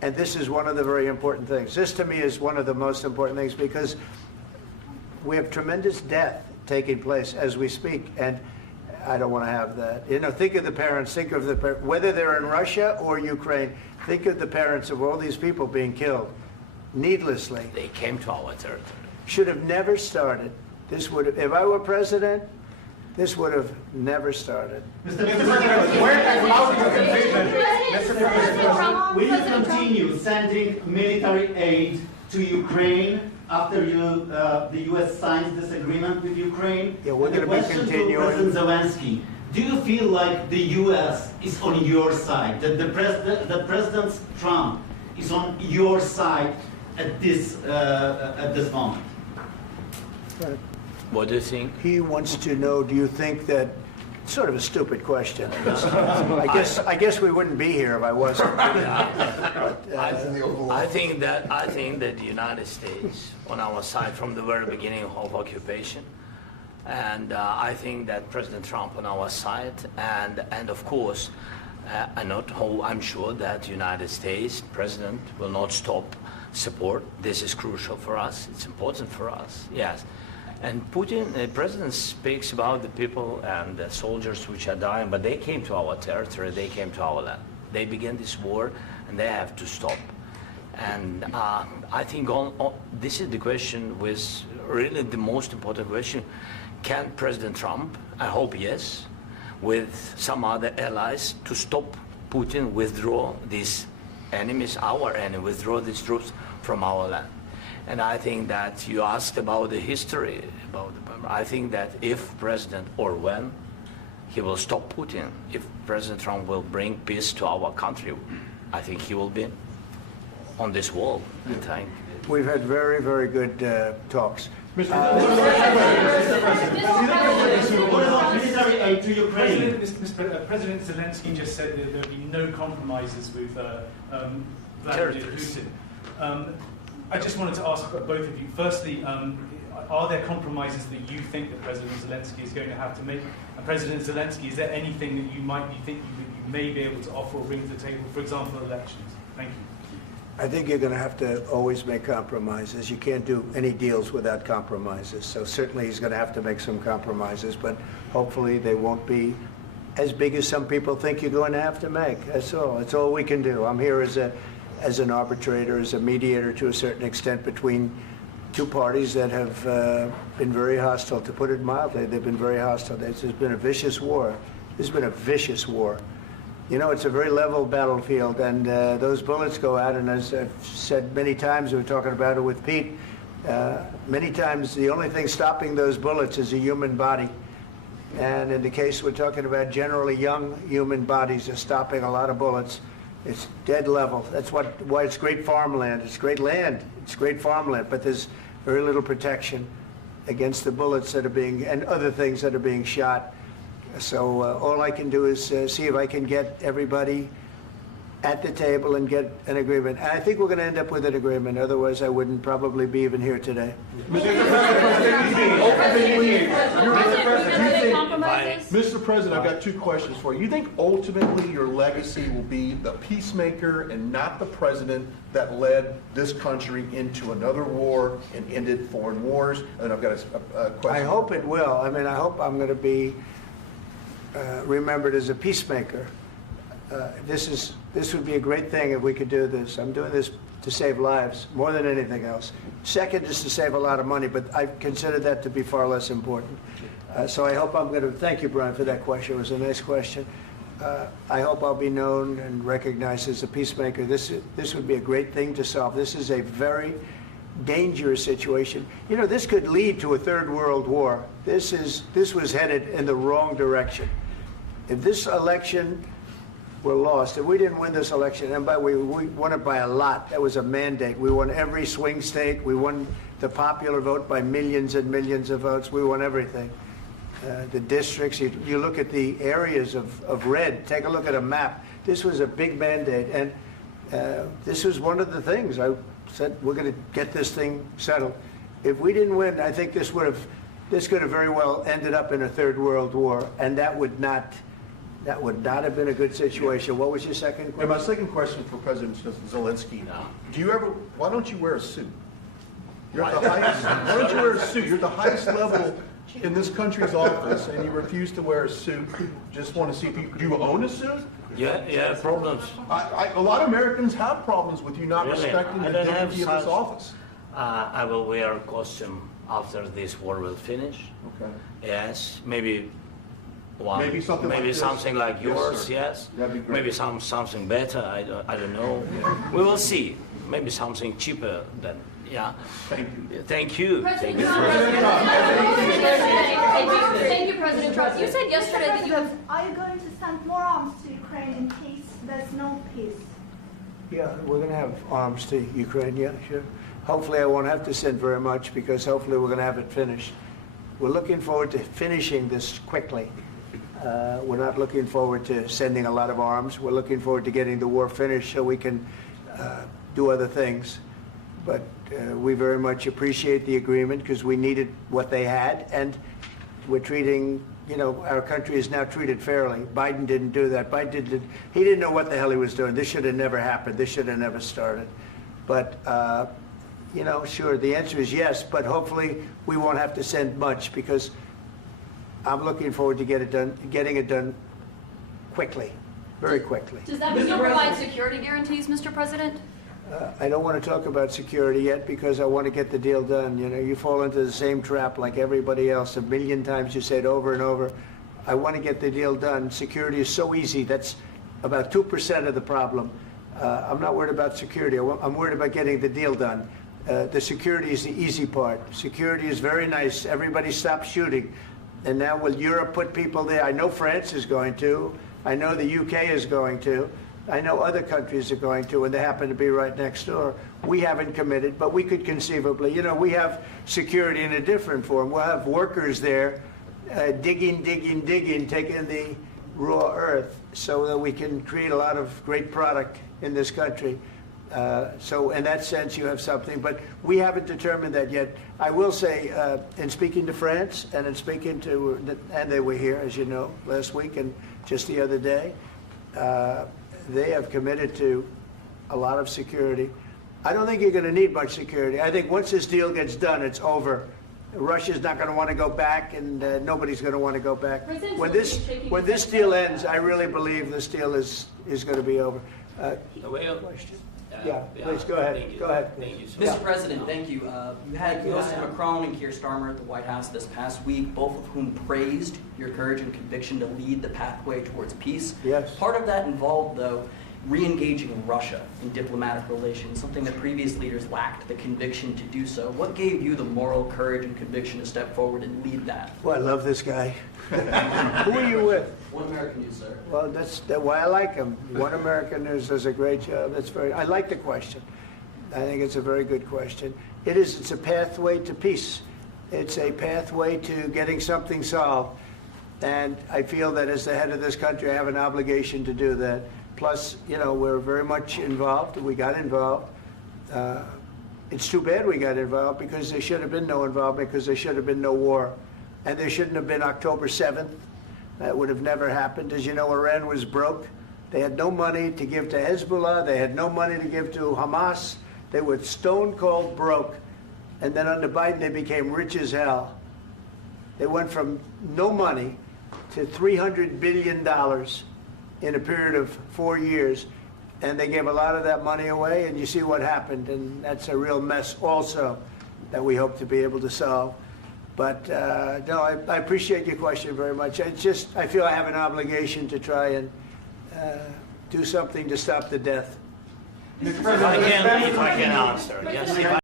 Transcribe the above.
And this is one of the very important things. This, to me, is one of the most important things because we have tremendous death taking place as we speak, and I don't want to have that. You know, think of the parents, think of the whether they're in Russia or Ukraine, think of the parents of all these people being killed needlessly. They came to our territory. Should have never started. This would have, if I were president, this would have never started. Mr. President, will you continue sending military aid to Ukraine after the U.S. signs this agreement with Ukraine? Yeah, we're going to be continuing. To President Zelensky, do you feel like the U.S. is on your side? That President Trump is on your side at this moment? Right. What do you think? He wants to know, do you think that, sort of a stupid question. I guess we wouldn't be here if I wasn't. I think that the United States on our side from the very beginning of occupation, and I think that President Trump on our side, and of course, I'm sure that the United States President will not stop support. This is crucial for us. It's important for us. Yes. And Putin, the president speaks about the people and the soldiers which are dying, but they came to our territory, they came to our land. They began this war, and they have to stop. And I think this is the question, with really the most important question. Can President Trump, I hope yes, with some other allies, to stop Putin, withdraw these enemies, our enemy, withdraw these troops from our land? And I think that you asked about the history, I think that if President, or when, he will stop Putin, if President Trump will bring peace to our country, I think he will be on this wall. We've had very, very good talks. What about military aid to Ukraine? President Zelensky just said that there will be no compromises with Vladimir Putin. I just wanted to ask both of you, firstly, are there compromises that you think that President Zelensky is going to have to make? And President Zelensky, is there anything that you might be thinking that you may be able to offer or bring to the table, for example, elections? Thank you. I think you're going to have to always make compromises. You can't do any deals without compromises. So certainly he's going to have to make some compromises, but hopefully they won't be as big as some people think you're going to have to make. That's all. That's all we can do. I'm here as an arbitrator, as a mediator to a certain extent between two parties that have been very hostile. To put it mildly, they've been very hostile. There's been a vicious war. There's been a vicious war. You know, it's a very level battlefield, and those bullets go out, and as I've said many times, we were talking about it with Pete, many times the only thing stopping those bullets is a human body. And in the case we're talking about, generally young human bodies are stopping a lot of bullets. It's dead level. That's why it's great farmland. It's great land. It's great farmland, but there's very little protection against the bullets that are being, and other things that are being shot. So all I can do is see if I can get everybody at the table and get an agreement. And I think we're going to end up with an agreement. Otherwise, I wouldn't probably be even here today. Mr. President, I've got two questions for you. You think ultimately your legacy will be the peacemaker and not the president that led this country into another war and ended foreign wars? And I've got a question. I hope it will. I mean, I hope I'm going to be remembered as a peacemaker. This would be a great thing if we could do this. I'm doing this to save lives more than anything else. Second is to save a lot of money, but I consider that to be far less important. So I hope I'm going to, thank you, Brian, for that question. It was a nice question. I hope I'll be known and recognized as a peacemaker. This would be a great thing to solve. This is a very dangerous situation. You know, this could lead to a third world war. This was headed in the wrong direction. If this election were lost, if we didn't win this election, and we won it by a lot, that was a mandate. We won every swing state. We won the popular vote by millions and millions of votes. We won everything. The districts, you look at the areas of red, take a look at a map. This was a big mandate, and this was one of the things. I said, we're going to get this thing settled. If we didn't win, I think this could have very well ended up in a third world war, and that would not That would not have been a good situation. What was your second And question? my second question for President Zelensky, why don't you wear a suit? You're at the highest, why don't you wear a suit? You're at the highest level in this country's office, and you refuse to wear a suit. Just want to see if do you own a suit? Yeah, problems. A lot of Americans have problems with you not Really? respecting I the don't have dignity of this such- office. I will wear a costume after this war will finish. Okay. Yes, maybe one. Maybe something like this. something like Yes, yours. sir. Yes. That'd be great. Maybe something better. I don't know. We will see. Maybe something cheaper than. Yeah. Thank you. Thank you. President Thank you. Trump. Thank you, President Trump. You said yesterday that you have. Are you going to send more arms to Ukraine in case there's no peace? Yeah, we're going to have arms to Ukraine, yeah, sure. Hopefully I won't have to send very much because hopefully we're going to have it finished. We're looking forward to finishing this quickly. We're not looking forward to sending a lot of arms. We're looking forward to getting the war finished so we can do other things. But we very much appreciate the agreement because we needed what they had, and we're treating, our country is now treated fairly. Biden didn't do that. He didn't know what the hell he was doing. This should have never happened. This should have never started. But, sure, the answer is yes, but hopefully we won't have to send much because I'm looking forward to getting it done quickly, very quickly. Does that mean you'll provide security guarantees, Mr. President? I don't want to talk about security yet because I want to get the deal done. You fall into the same trap like everybody else. A million times you say it over and over. I want to get the deal done. Security is so easy. That's about 2% of the problem. I'm not worried about security. I'm worried about getting the deal done. The security is the easy part. Security is very nice. Everybody stopped shooting. And now will Europe put people there? I know France is going to. I know the UK is going to. I know other countries are going to, and they happen to be right next door. We haven't committed, but we could conceivably. We have security in a different form. We'll have workers there digging, taking the raw earth so that we can create a lot of great product in this country. So in that sense, you have something, but we haven't determined that yet. I will say, in speaking to France and in speaking to, and they were here, as you know, last week and just the other day, they have committed to a lot of security. I don't think you're going to need much security. I think once this deal gets done, it's over. Russia's not going to want to go back, and nobody's going to want to go back. President When Zelensky this shaking when his this head deal no. ends, I really believe this deal is going to be over. Well, Question? Yeah, please go ahead. Thank you. Go ahead. Thank you so Yeah. much. Mr. President, thank you. You had Mr. Macron and Keir Starmer at the White House this past week, both of whom praised your courage and conviction to lead the pathway towards peace. Yes. Part of that involved, though, re-engaging Russia in diplomatic relations, something that previous leaders lacked the conviction to do so. What gave you the moral courage and conviction to step forward and lead that? Well, I love this guy. Who are you with? One American News, sir. Well, that's why I like him. One American News does a great job. I like the question. I think it's a very good question. It's a pathway to peace. It's a pathway to getting something solved. And I feel that as the head of this country, I have an obligation to do that. Plus, we're very much involved. We got involved. It's too bad we got involved because there should have been no involvement because there should have been no war. And there shouldn't have been October 7th. That would have never happened. As you know, Iran was broke. They had no money to give to Hezbollah. They had no money to give to Hamas. They were stone cold broke. And then under Biden, they became rich as hell. They went from no money to $300 billion in a period of 4 years. And they gave a lot of that money away, and you see what happened. And that's a real mess also that we hope to be able to solve. But no, I appreciate your question very much. I feel I have an obligation to try and do something to stop the death. If I can answer, yes.